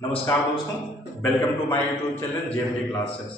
नमस्कार दोस्तों, welcome to my YouTube channel JMD classes.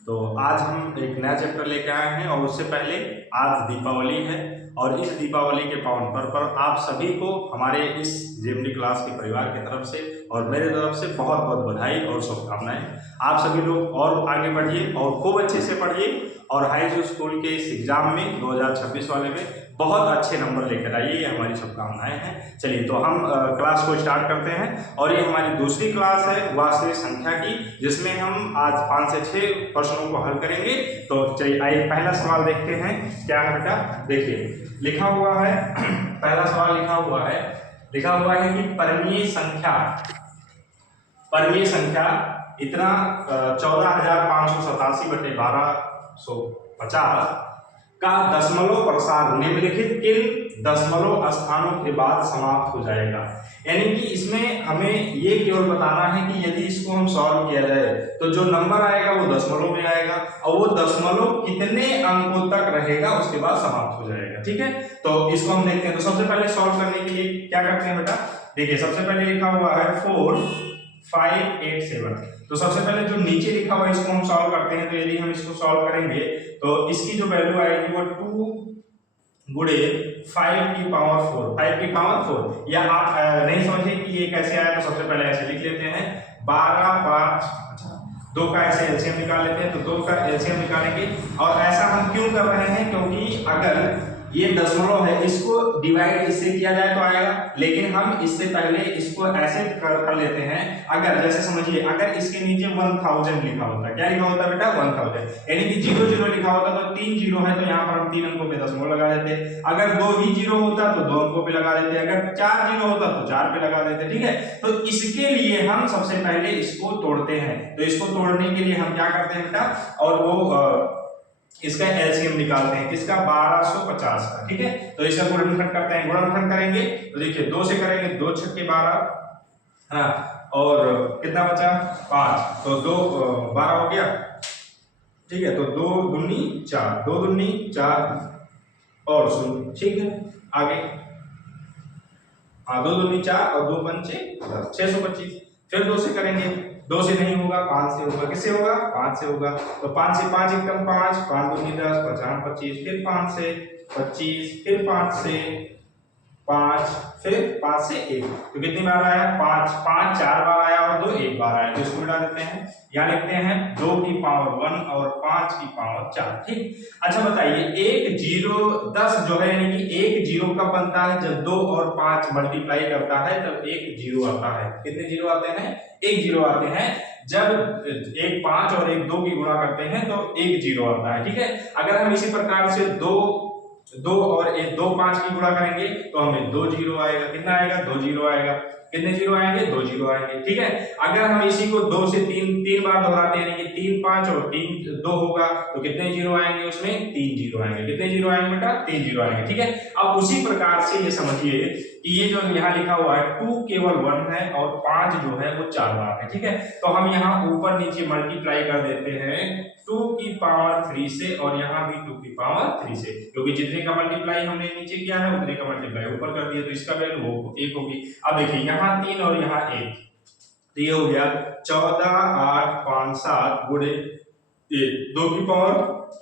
तो आज हम एक नया चैप्टर लेकर आए हैं और उससे पहले आज दीपावली है और इस दीपावली के पावन पर्व पर आप सभी को हमारे इस जेएमडी क्लास के परिवार की तरफ से और मेरे तरफ से बहुत बहुत बधाई और शुभकामनाएं। आप सभी लोग और आगे बढ़िए और खूब अच्छे से पढ़िए और हाई स्कूल के इस एग्जाम में 2026 वाले में बहुत अच्छे नंबर लेकर आइए, ये हमारी शुभकामनाएं हैं। चलिए तो हम क्लास को स्टार्ट करते हैं और ये हमारी दूसरी क्लास है वास्तविक संख्या की, जिसमें हम आज 5 से 6 प्रश्नों को हल करेंगे। तो चलिए आइए पहला सवाल देखते हैं क्या है बेटा। देखिए लिखा हुआ है पहला सवाल लिखा हुआ है कि परमीय संख्या इतना 14,587/1250 का दशमलव प्रसार निम्नलिखित किन दशमलव स्थानों के बाद समाप्त हो जाएगा। यानी कि इसमें हमें ये केवल बताना है कि यदि इसको हम सॉल्व किया जाए तो जो नंबर आएगा वो दशमलव में आएगा और वो दशमलव कितने अंकों तक रहेगा उसके बाद समाप्त हो जाएगा। ठीक है, तो इसको हम देखते हैं। तो सबसे पहले सॉल्व करने के लिए क्या करते हैं बेटा, देखिए सबसे पहले लिखा हुआ है 4 5 8 7। तो सबसे पहले जो नीचे लिखा हुआ है इसको हम सॉल्व करते हैं। तो यदि हम इसको सॉल्व करेंगे तो इसकी जो वैल्यू आएगी वो 2 गुणे 5 की पावर 4। या आप नहीं समझे कि ये कैसे आया तो सबसे पहले ऐसे लिख लेते हैं 12 5 2 का ऐसे एलसीएम निकाल लेते हैं। तो 2 का एलसीएम निकालेंगे और ऐसा हम क्यों कर रहे हैं, क्योंकि अगर ये दशमलव है इसको डिवाइड इससे किया जाए तो आएगा, लेकिन हम इससे पहले इसको ऐसे कर लेते हैं। अगर जैसे समझिए अगर इसके नीचे 1000 लिखा होता, क्या लिखा होता बेटा 1000, यानी कि 00 लिखा होता तो 3 जीरो है तो यहाँ पर हम 3 अंकों पे दशमलव लगा देते। अगर 2 ही जीरो होता तो 2 अंकों पे लगा देते, अगर 4 जीरो होता तो 4 पे लगा देते। ठीक है, तो इसके लिए हम सबसे पहले इसको तोड़ते हैं। तो इसको तोड़ने के लिए हम क्या करते हैं बेटा, और वो इसका एलसीएम निकालते हैं किसका 1250 का। ठीक है, तो इसका गुणनखंड करते हैं। गुणनखंड करेंगे तो देखिए 2 से करेंगे, 2 छक्के 12 और कितना बचा 5, तो 2 12 हो गया। ठीक है, तो 2 दूनी 4, 2 दूनी 4 और 0। ठीक है, आगे 2 दूनी 4 और 2 पंचे 10, 625। फिर 2 से करेंगे, 2 से नहीं होगा 5 से होगा। किससे होगा 5 से होगा। तो 5 से 5 एकम 5, 5 दूनी 10, 5 25, फिर 5 से 25, फिर 5 से 5, फिर 5 से 1। तो कितनी बार आया 5, 5 4 बार आया और 2 1 बार आया। तो इसको मिटा देते हैं, यहाँ लिखते हैं 2 की पावर 1 और 5 की पावर 4। ठीक, अच्छा बताइए 1 0 10 जो है, यानी कि 1 जीरो कब बनता है, जब 2 और 5 मल्टीप्लाई करता है तब 1 जीरो आता है। कितने जीरो आते हैं 1 जीरो आते हैं। जब 1 5 और 1 2 की गुणा करते हैं तो 1 जीरो आता है। ठीक है, अगर हम इसी प्रकार से 2 और 2 5 की गुणा करेंगे तो हमें 2 जीरो आएगा। कितना आएगा 2 जीरो आएगा। कितने जीरो आएंगे 2 जीरो आएंगे। ठीक है, अगर हम इसी को 2 से 3 बार दोहराते हैं, यानी कि 3 5 और 3 2 होगा तो कितने जीरो आएंगे उसमें 3 जीरो आएंगे। कितने जीरो आएंगे बेटा 3 जीरो आएंगे। ठीक है, अब उसी प्रकार से ये समझिए कि ये जो यहाँ लिखा हुआ है 2 केवल 1 है और 5 जो है वो 4 बार है। ठीक है, तो हम यहाँ ऊपर नीचे मल्टीप्लाई कर देते हैं 2 की पावर 3 से और यहाँ भी 2 की पावर 3 से, क्योंकि जितने का मल्टीप्लाई हमने नीचे किया है उतने का मल्टीप्लाई ऊपर कर दिया, तो इसका वैल्यू 1 होगी। अब देखिए यहाँ 3 और यहाँ 1, तो ये हो गया 14 8 5 7 गुणे 2 की पावर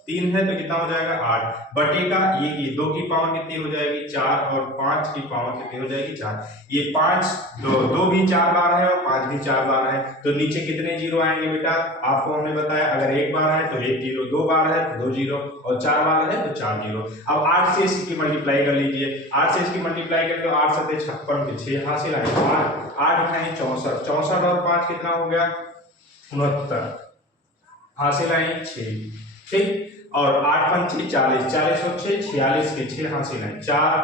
3 है तो कितना हो जाएगा 8 बटे का ये 2 की पावर कितनी हो जाएगी 4 और 5 की पावर कितनी हो जाएगी 4। ये 5 2 भी 4 बार है और 5 भी 4 बार है, तो नीचे कितने जीरो आएंगे बेटा, आपको हमने बताया अगर 1 बार है तो 1 जीरो, 2 बार है तो 2 जीरो और 4 बार है तो 4 जीरो। अब 8 से इसकी मल्टीप्लाई कर लीजिए, 8 से इसकी मल्टीप्लाई करें तो 8 7 56 के 6 हासिल आएगा 8 8 64, 64 और 5 कितना हो गया 69 हासिल आई 6। ठीक, और 8 पंचे 40, 40 और 6 46 के 6 हासिल आए 4,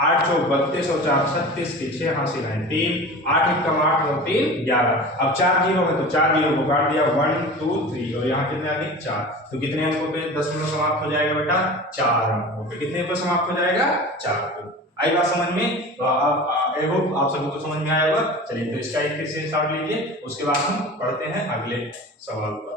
8 चौक 32 और 4 36 के 6 हासिल आए 3, 8 एकम 8 और 3 11। अब 4 जीरो है तो 4 जीरो को काट दिया 1 2 3 और यहाँ कितने आ गए 4, तो कितने अंकों पे दशमलव समाप्त हो जाएगा बेटा 4 अंकों पे। कितने पे समाप्त हो जाएगा 4 पे। आई बात समझ में, तो आई होप आप सभी को समझ में आया होगा। चलिए तो इसका एक फिर से स्टार्ट लीजिए, उसके बाद हम पढ़ते हैं अगले सवाल पर।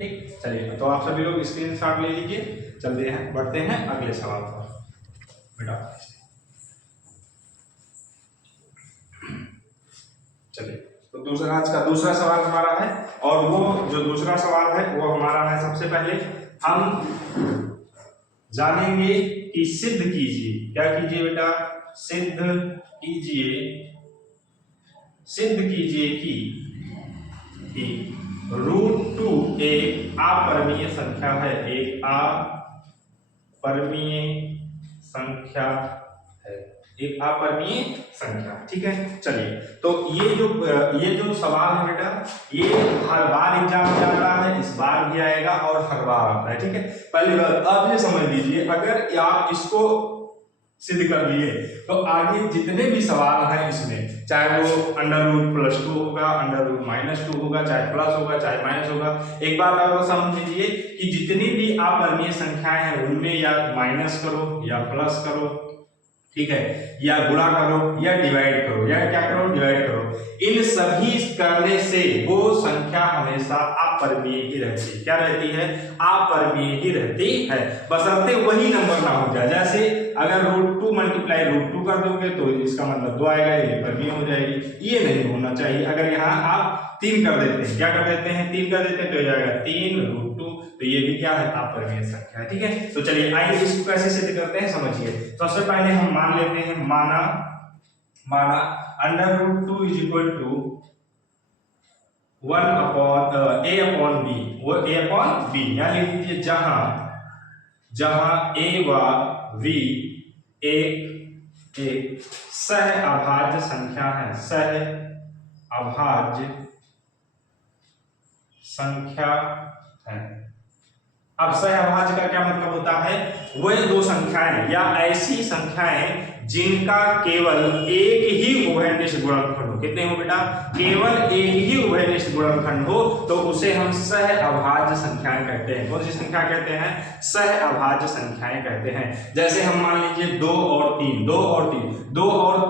ठीक, चलिए तो आप सभी लोग स्क्रीनशॉट ले लीजिए, चलते हैं बढ़ते हैं अगले सवाल पर बेटा। चलिए तो दूसरा, आज का दूसरा सवाल हमारा है, और वो जो दूसरा सवाल है वो हमारा है, सबसे पहले हम जानेंगे कि सिद्ध कीजिए, क्या कीजिए बेटा, सिद्ध कीजिए, सिद्ध कीजिए कि √2 एक अपरिमेय संख्या है, एक अपरिमेय संख्या है, एक अपरिमेय संख्या। ठीक है, चलिए तो ये जो सवाल है बेटा, ये हर बार एग्जाम में आता है, इस बार भी आएगा और हर बार आता है। ठीक है, पहली बात आप ये समझ लीजिए, अगर आप इसको सिद्ध कर लिए तो आगे जितने भी सवाल हैं इसमें, चाहे वो √+2 होगा, √-2 होगा, चाहे प्लस होगा चाहे माइनस होगा, एक बात आप समझ लीजिए कि जितनी भी अपरिमेय संख्याएं हैं उनमें या माइनस करो या प्लस करो, ठीक है, या गुणा करो या डिवाइड करो, या क्या करो, डिवाइड करो, इन सभी करने से वो संख्या हमेशा अपरिमेय ही रहती है। क्या रहती है, अपरिमेय ही रहती है, बशर्ते वही नंबर ना हो जाए। जैसे अगर √2 मल्टीप्लाई √2 कर दोगे तो इसका मतलब 2 आएगा, ये परिमेय हो जाएगी, ये नहीं होना चाहिए। अगर यहाँ आप 3 कर देते हैं, क्या कर देते हैं, 3 कर देते हैं तो हो जाएगा 3√2, तो ये भी क्या है, अपरिमेय संख्या है। ठीक है, तो चलिए आइए इसको कैसे सिद्ध करते हैं समझिए। सबसे पहले हम मान लेते हैं, माना √2 is equal to 1 upon a upon b, वो a अपॉन b, यानी लिख लीजिए जहां a व v एक सह अभाज्य संख्या है, सह अभाज्य संख्या है। अब सह अभाज्य का क्या मतलब होता है, वह दो संख्याएं या ऐसी संख्याएं जिनका केवल एक ही उभयनिष्ठ गुणनखंड हो। कितने हो बेटा, केवल एक ही उभयनिष्ठ गुणनखंड हो तो उसे हम सह अभाज्य संख्याएं कहते हैं। कौन सी संख्या कहते हैं, सह अभाज्य संख्याएं कहते हैं। जैसे हम मान लीजिए 2 और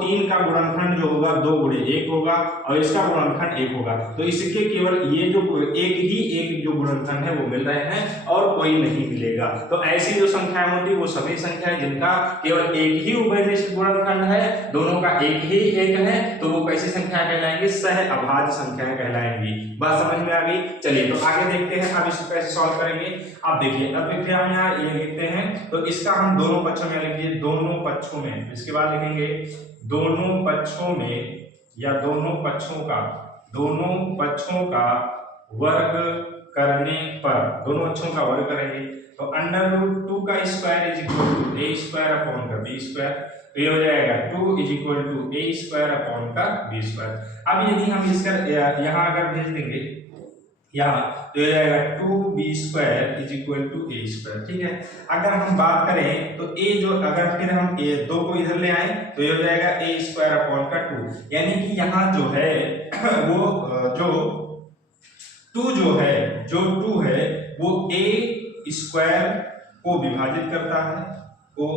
3 का गुणनखंड जो होगा 2 गुणे 1 होगा और इसका गुणनखंड 1 होगा, तो इसके केवल ये जो एक जो गुणनखंड है वो मिल रहे हैं और कोई नहीं मिलेगा। तो ऐसी जो संख्याएं होती वो सभी संख्याएं जिनका केवल एक ही उभयनिष्ठ गुणनखंड है, दोनों का एक ही एक है, तो वो कैसी संख्या कहलाएंगी, सह अभाज्य संख्याएं कहलाएंगी। बात समझ में आ गई। चलिए तो आगे देखते हैं अब इसको कैसे सॉल्व करेंगे। अब देखिए, अब फिर हम यहाँ ये लिखते हैं, तो इसका हम दोनों पक्षों में लिखिए, दोनों पक्षों में, इसके बाद लिखेंगे दोनों पक्षों में या दोनों पक्षों का वर्ग करने पर, दोनों पक्षों का वर्ग करेंगे तो √2 का square is equal to a square upon का b स्क्वायर, तो ये हो जाएगा 2 is equal to a square upon का b स्क्वायर। अब यदि हम इसका यहाँ अगर भेज देंगे यहाँ, तो ये जाएगा 2b square is equal to a square. ठीक है, अगर हम बात करें तो a जो, अगर फिर हम a 2 को इधर ले आए तो ये हो जाएगा a स्क्वायर अपॉन का 2, यानी कि यहाँ जो है वो जो 2 है वो a स्क्वायर को विभाजित करता है, को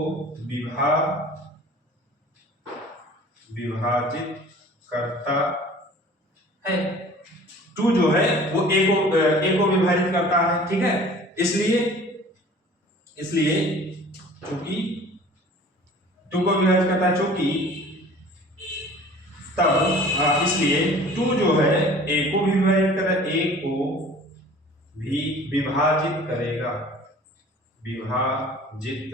विभाजित करता है। 2 जो है वो a को विभाजित करता है। ठीक है, इसलिए चूंकि 2 को विभाजित करता है, चूंकि तब इसलिए 2 जो है a को भी विभाजित करेगा, a को भी विभाजित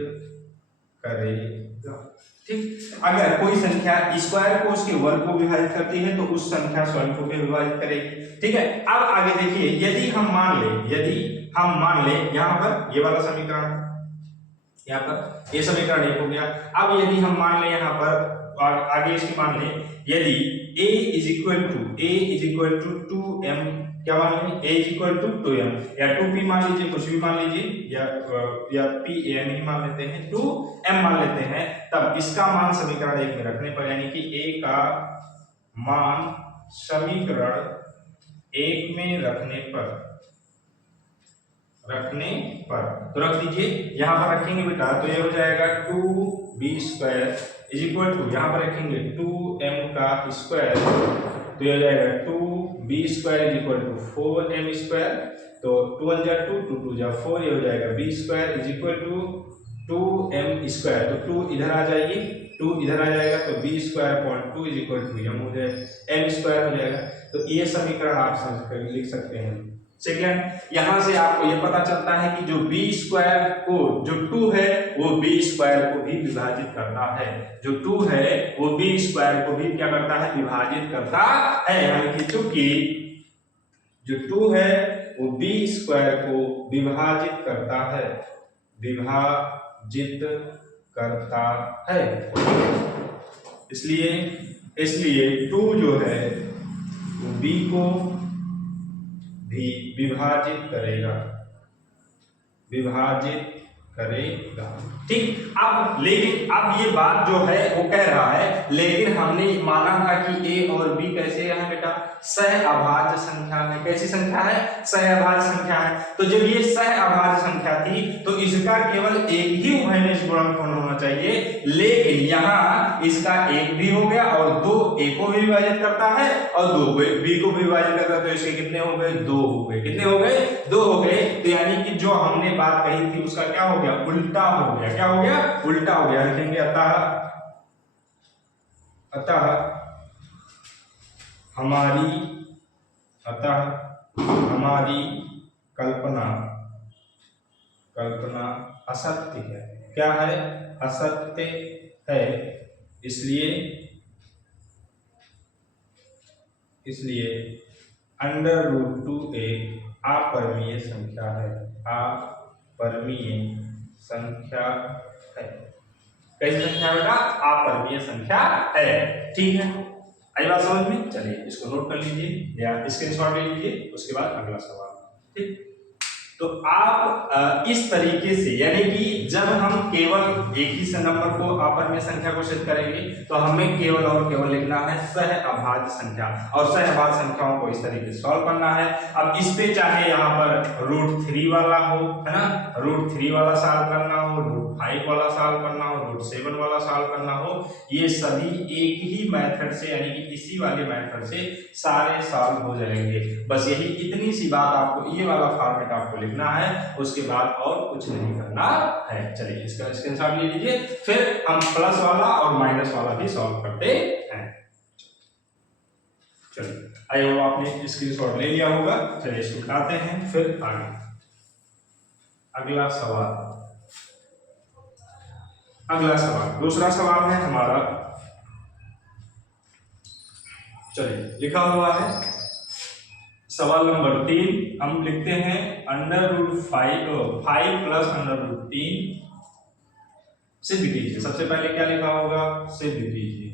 करेगा। ठीक, अगर कोई संख्या स्क्वायर को उसके वर्ग को विभाजित करती है तो उस संख्या स्वयं को भी विभाजित करेगी। ठीक है, अब आगे देखिए, यदि हम मान ले यहाँ पर ये वाला समीकरण, यहाँ पर ये समीकरण 1 हो गया। अब यदि हम मान ले यहाँ पर आगे इसकी मान ले, यदि a is equal to 2m, क्या मान लेंगे, a is equal to 2m या 2p मान लीजिए, कुछ भी मान लीजिए, या pm ही मान लेते हैं, 2m मान लेते हैं, तब इसका मान समीकरण 1 में रखने पर, यानी कि a का मान समीकरण 1 में रखने पर तो रख दीजिए, यहाँ पर रखेंगे बेटा तो ये हो जाएगा 2b square is equal to, यहाँ पर रखेंगे 2m का स्क्वायर, तो ये हो जाएगा 2b square is equal to 4m square, तो 2 1 जा 2, 2 2 जा 4, ये हो जाएगा b square is equal to 2m square. तो 2 इधर आ जाएगी, 2 इधर आ जाएगा तो b square upon 2 is equal to m हो जाएगा, m स्क्वायर हो जाएगा। तो ये समीकरण आप समझ कर लिख सकते हैं। सेकेंड, यहां से आपको ये पता चलता है कि जो b स्क्वायर को, जो 2 है वो b स्क्वायर को भी विभाजित करता है, जो 2 है वो b स्क्वायर को भी क्या करता है, विभाजित करता है। यानी कि चूंकि जो 2 है वो b स्क्वायर को विभाजित करता है, विभाजित करता है, इसलिए 2 जो है वो b को भी विभाजित करेगा, विभाजित करेगा। ठीक, अब लेकिन अब ये बात जो है वो कह रहा है, लेकिन हमने माना था कि a और b कैसे है बेटा, सहअभाज्य संख्या है। कैसी संख्या है, सहअभाज्य संख्या है। तो जब ये सहअभाज्य संख्या थी तो इसका केवल एक ही उभयनिष्ठ गुणनफल होना चाहिए, लेकिन यहाँ इसका एक भी हो गया और 2 a को भी विभाजित करता है और 2 b को भी विभाजित करता है, तो इसके कितने हो गए, 2 हो गए। कितने हो गए, 2 हो गए। तो यानी कि जो हमने बात कही थी उसका क्या हो गया, उल्टा हो गया। क्या हो गया, उल्टा हो गया। लिखेंगे अतः हमारी कल्पना असत्य है। क्या है, असत्य है। इसलिए √2 एक अपरिमेय संख्या है, अपरिमेय संख्या है। कैसी संख्या बेटा, अपरिमेय संख्या है। ठीक है, आई बात समझ में। चलिए इसको नोट कर लीजिए या स्क्रीनशॉट ले लीजिए, उसके बाद अगला सवाल। ठीक, तो आप इस तरीके से, यानी कि जब हम केवल एक ही नंबर को अपरिमेय संख्या को सिद्ध करेंगे तो हमें केवल और केवल लिखना है सहअभाज्य संख्या, और सहअभाज्य संख्याओं को इस तरीके से सॉल्व करना है। अब इस पे चाहे यहाँ पर √3 वाला हो, है ना, √3 वाला सॉल्व करना हो, √5 वाला सॉल्व करना हो, √7 वाला सॉल्व करना हो, ये सभी एक ही मेथड से, यानी कि इसी वाले मेथड से सारे सॉल्व हो जाएंगे। बस यही इतनी सी बात आपको, ये वाला फॉर्मेट आपको लिखना है, उसके बाद और कुछ नहीं करना है। चलिए इसका स्क्रीनशॉट ले लीजिए, फिर हम प्लस वाला और माइनस वाला भी सॉल्व करते हैं। चलिए, आई होप आपने स्क्रीनशॉट ले लिया होगा। चलिए इसको उठाते हैं, फिर आगे अगला सवाल। दूसरा सवाल है हमारा, चलिए लिखा हुआ है सवाल नंबर 3। हम लिखते हैं √5 प्लस √3 सिद्ध कीजिए। सबसे पहले क्या लिखा होगा, सिद्ध कीजिए।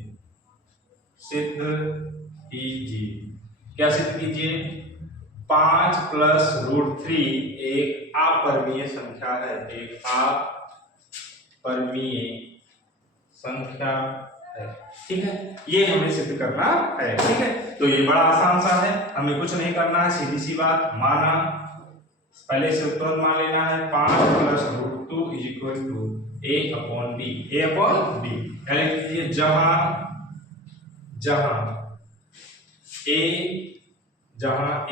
क्या सिद्ध कीजिए, 5 प्लस √3 एक अपरिमेय संख्या है, एक अपरिमेय संख्या है। ठीक है, ये हमें सिद्ध करना है। ठीक है, तो ये बड़ा आसान सा है, हमें कुछ नहीं करना है, सीधी सी बात। माना, पहले से तुरंत मान लेना है 5 plus √2 is equal to a upon b। यानी कीजिए जहां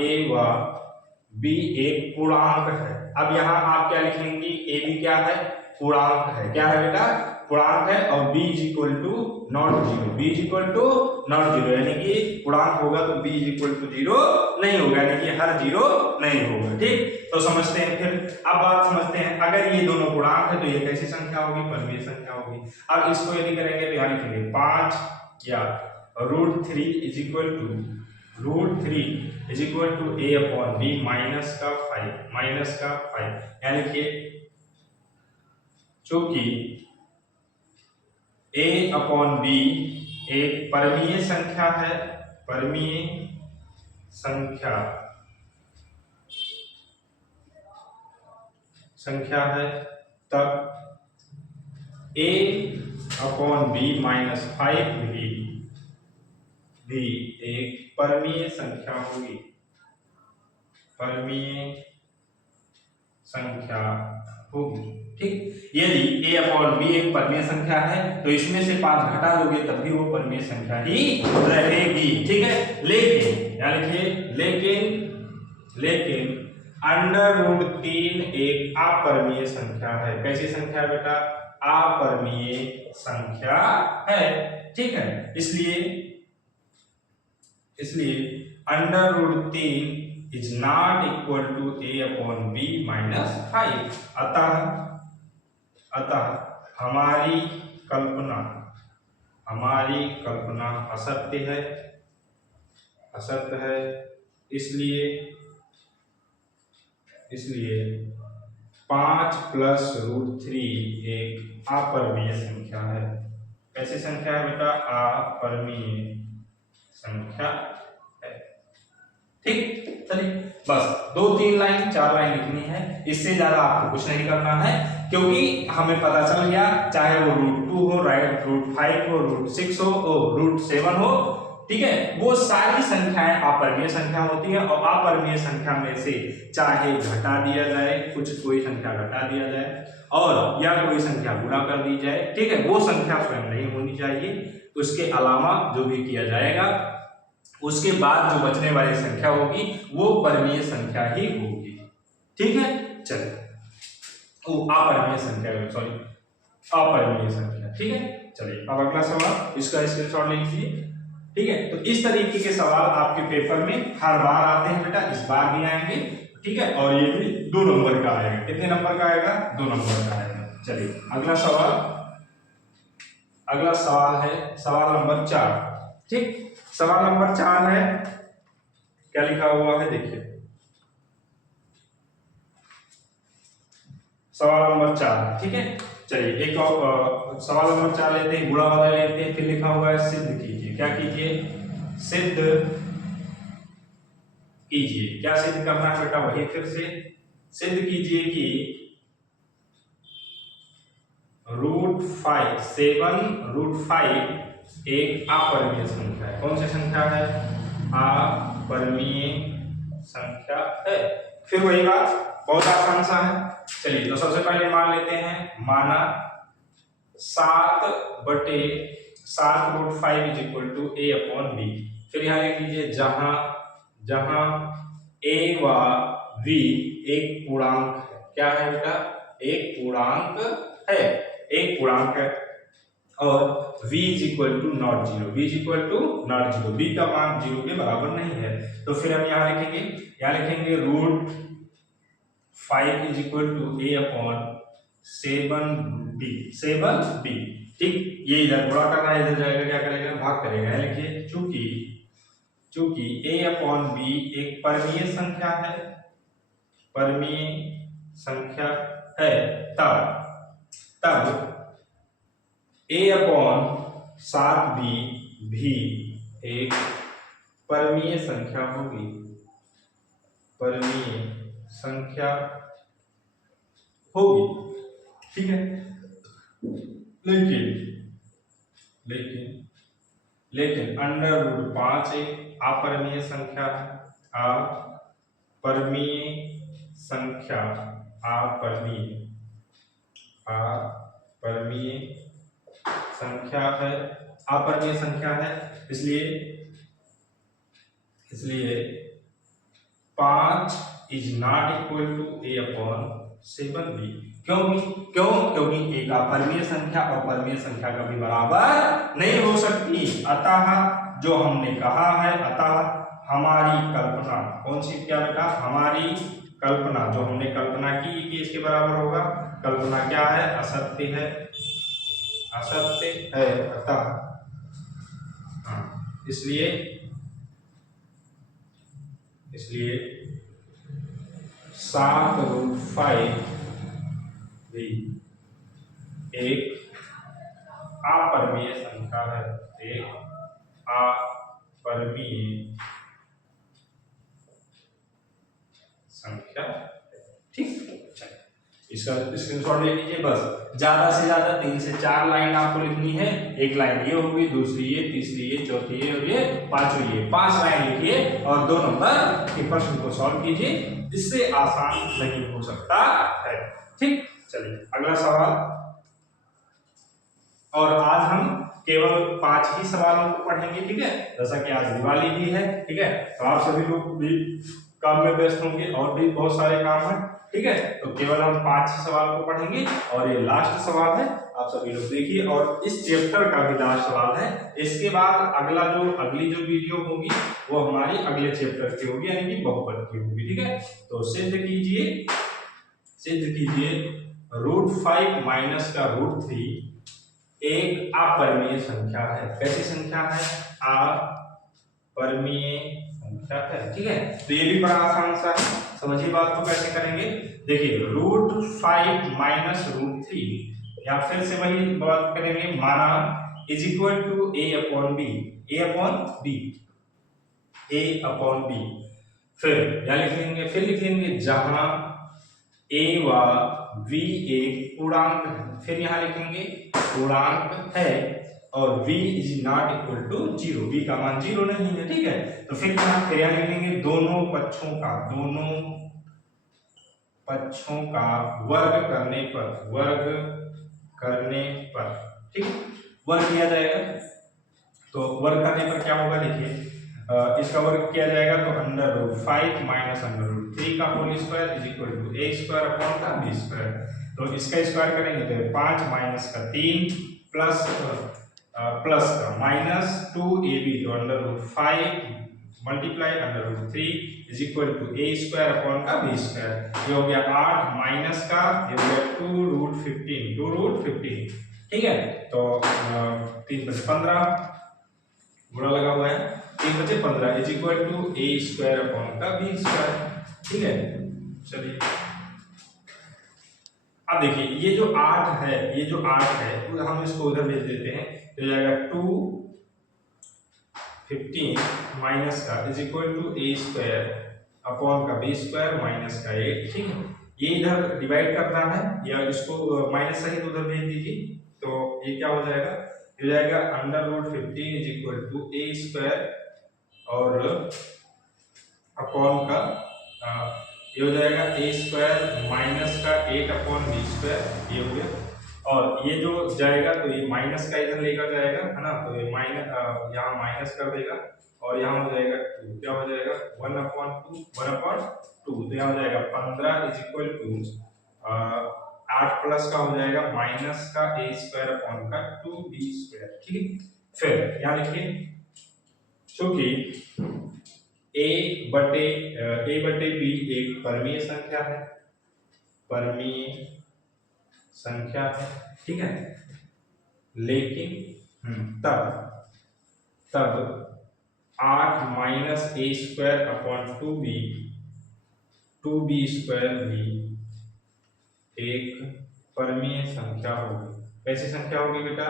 a व b एक पूर्णांक है। अब यहाँ आप क्या लिखेंगे, a भी क्या है, पूर्णांक है। क्या है बेटा, पूर्णांक है। और b is equal to not zero, यानी कि पूर्णांक होगा तो b इज इक्वल टू 0 नहीं होगा, यानी कि हर 0 नहीं होगा। ठीक, तो समझते हैं। फिर अब बात समझते हैं, अगर ये दोनों पूर्णांक है तो ये कैसी संख्या होगी, परिमेय संख्या होगी। अब इसको यदि करेंगे तो यहाँ लिखेंगे 5 या √3 is equal to a upon b minus का 5, यानी कि चूंकि a अपॉन b एक परिमेय संख्या है, तब a अपॉन b माइनस 5 भी एक परिमेय संख्या होगी, ठीक। यदि a अपॉन b एक परिमेय संख्या है तो इसमें से 5 घटा दोगे तब भी वो परिमेय संख्या ही रहेगी। ठीक है, लेकिन √3 एक अपरिमेय संख्या है। कैसी संख्या है बेटा? अपरिमेय संख्या है। ठीक है, इसलिए √3 is not equal to a/b-5। अतः हमारी कल्पना असत्य है। इसलिए 5 + √3 एक अपरिमेय संख्या है। कैसी संख्या है बेटा? अपरिमेय संख्या है। ठीक, चलिए बस 2-3 लाइन 4 लाइन लिखनी है, इससे ज्यादा आपको कुछ नहीं करना है, क्योंकि हमें पता चल गया चाहे वो √2 हो, √5 हो, √6 हो, √7 हो, ठीक है, वो सारी संख्याएं अपरिमेय संख्या होती है। और अपरिमेय संख्या में से चाहे घटा दिया जाए, कोई संख्या घटा दिया जाए और या कोई संख्या गुणा कर दी जाए, ठीक है, वो संख्या स्वयं नहीं होनी चाहिए। उसके अलावा जो भी किया जाएगा उसके बाद जो बचने वाली संख्या होगी वो परिमेय संख्या ही होगी। ठीक है, चलिए अपरिमेय संख्या, ठीक है। चलिए अब अगला सवाल, इसका स्क्रीनशॉट ले लीजिए। ठीक है, तो इस तरीके के सवाल आपके पेपर में हर बार आते हैं बेटा, इस बार भी आएंगे। ठीक है, और ये भी 2 नंबर का आएगा। कितने नंबर का आएगा? 2 नंबर का आएगा। चलिए अगला सवाल है सवाल नंबर 4। ठीक, सवाल नंबर 4 है, क्या लिखा हुआ है देखिए। सवाल नंबर 4, ठीक है। चलिए एक और सवाल नंबर 4 लेते हैं, गुणा वाला लेते हैं। फिर लिखा हुआ है सिद्ध कीजिए। क्या कीजिए? सिद्ध कीजिए। क्या सिद्ध करना है बेटा? वही फिर से सिद्ध कीजिए कि √5 एक अपरिमेय संख्या है। कौन सी संख्या है? अपरिमेय संख्या है। फिर वही बात, बहुत आसान सा है। चलिए तो सबसे पहले मान लेते हैं, माना 7/7 √5 = a/b। फिर यहाँ लिख लीजिए जहां a व v एक पूर्णांक है। क्या है बेटा? एक पूर्णांक है। और v = not 0, b का मान 0 के बराबर नहीं है। तो फिर हम यहाँ लिखेंगे √5 = a/7b। ठीक, ये इधर गुणा करना है, इधर जाएगा, क्या करेगा? भाग करेगा। लिखिए चूंकि a/b एक परिमेय संख्या है, तब a/7b भी एक परिमेय संख्या होगी। ठीक है, लेकिन √5 एक अपरिमेय संख्या अपरिमेय संख्या है। इसलिए 5 is not equal to a/7b। क्योंकि एक अपरिमेय संख्या और परिमेय संख्या कभी बराबर नहीं हो सकती। अतः जो हमने कहा है, हमारी कल्पना कौन सी? क्या बेटा? हमारी कल्पना, जो हमने कल्पना की कि इसके बराबर होगा, कल्पना क्या है? असत्य है। अतः इसलिए 7/5 भी एक अपरिमेय संख्या है। ठीक, इसका स्क्रीनशॉट ले लीजिए। बस ज्यादा से ज्यादा 3 से 4 लाइन आपको लिखनी है। एक लाइन ये होगी, दूसरी ये, तीसरी ये, चौथी ये और ये, पांचवी ये। 5 लाइन लिखिए और 2 नंबर के प्रश्न को सॉल्व कीजिए। इससे आसान नहीं हो सकता है। ठीक, चलिए अगला सवाल। और आज हम केवल 5 ही सवालों को पढ़ेंगे। ठीक है, जैसा कि आज दिवाली भी है। ठीक है, तो आप सभी लोग भी काम में व्यस्त होंगे और भी बहुत सारे काम हैं, ठीक है। तो केवल हम 5 सवाल को पढ़ेंगे और ये लास्ट सवाल है, आप सभी लोग देखिए, और इस चैप्टर का भी लास्ट सवाल है। इसके बाद अगली जो वीडियो होगी वो हमारी अगले चैप्टर की होगी, यानी कि बहुपद की होगी, ठीक है। तो सिद्ध कीजिए √5 माइनस का √3 एक अपरिमेय संख्या है। कैसी संख्या है? अपरिमेय संख्या है, ठीक है। तो ये भी बड़ा आसान सा है, समझिए बात को कैसे करेंगे। देखिए √5 माइनस √3, या फिर से वही बात करेंगे, माना is equal to a upon b, फिर लिख लेंगे जहां a व v एक पूर्णांक है, फिर यहाँ लिखेंगे पूर्णांक है और v is not equal to 0, v का मान 0 नहीं है, ठीक है। तो फिर यहाँ लिखेंगे दोनों पक्षों का वर्ग करने पर, ठीक, वर्ग किया जाएगा। तो वर्ग करने पर क्या होगा, देखिए इसका वर्ग किया जाएगा तो √5 माइनस √3 का whole square is equal to a square upon का b स्क्वायर। तो इसका स्क्वायर करेंगे तो 5 माइनस का 3 प्लस का माइनस 2ab, तो √5 multiply √3 is equal to a square upon का b स्क्वायर। ये हो गया 8 माइनस का, ये हो गया 2√15, ठीक है। तो 3 + 15 बुरा लगा हुआ है, 3 × 15 is equal to a square upon का b स्क्वायर, ठीक है। चलिए अब देखिए ये जो 8 है तो हम इसको उधर भेज देते हैं, तो जाएगा 215 माइनस का is equal to a square upon का b स्क्वायर माइनस का 8, ठीक है। ये इधर डिवाइड करना है, या इसको माइनस सहित उधर भेज दीजिए, तो ये क्या हो जाएगा, ये जाएगा √15 is equal to a square और अपॉन का ये हो जाएगा a स्क्वायर माइनस का 8 अपॉन b स्क्वायर, ये हो गया। और ये जो जाएगा तो ये माइनस का इधर लेकर जाएगा, है ना, तो ये यहाँ माइनस कर देगा और यहाँ हो जाएगा 2, क्या हो जाएगा 1/2, तो यहाँ हो जाएगा 15 इज इक्वल टू 8 प्लस का हो जाएगा माइनस का a स्क्वायर अपॉन का 2b स्क्वायर, ठीक है। फिर यहाँ लिखिए क्योंकि a बटे b एक परमीय संख्या है, ठीक है। लेकिन तब 8 minus a square upon 2b square भी एक परमीय संख्या होगी। कैसी संख्या होगी बेटा?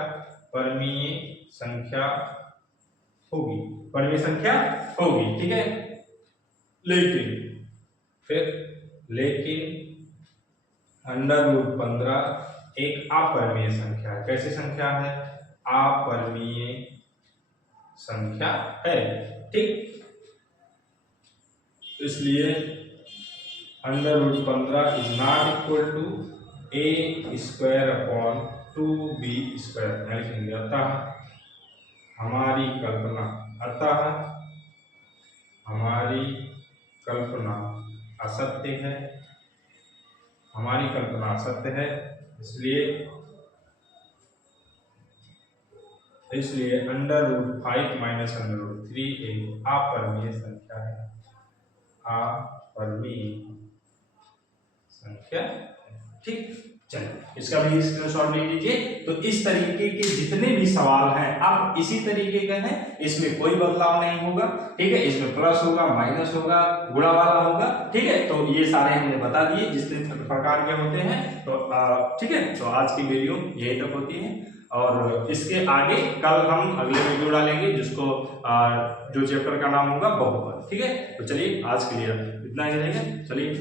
परमीय संख्या होगी, ठीक है। लेकिन √15 एक अपरिमेय संख्या है। कैसी संख्या है? अपरिमेय संख्या है, ठीक। इसलिए √15 is not equal to a square upon 2b square, लिखेंगे अतः हमारी कल्पना असत्य है। इसलिए √5 माइनस √3 एक अपरिमेय संख्या है, ठीक। चलिए इसका भी स्क्रीनशॉट ले लीजिए। तो इस तरीके के जितने भी सवाल हैं अब इसी तरीके के हैं, इसमें कोई बदलाव नहीं होगा, ठीक है। इसमें प्लस होगा, माइनस होगा, गुणा वाला होगा, ठीक है। तो ये सारे हमने बता दिए जितने प्रकार के होते हैं। तो ठीक है, तो आज की वीडियो यही तक होती है और इसके आगे कल हम अगले वीडियो डालेंगे जिसको जो चैप्टर का नाम होगा बहुपद, ठीक है। तो चलिए आज के लिए इतना ही रहेगा। चलिए।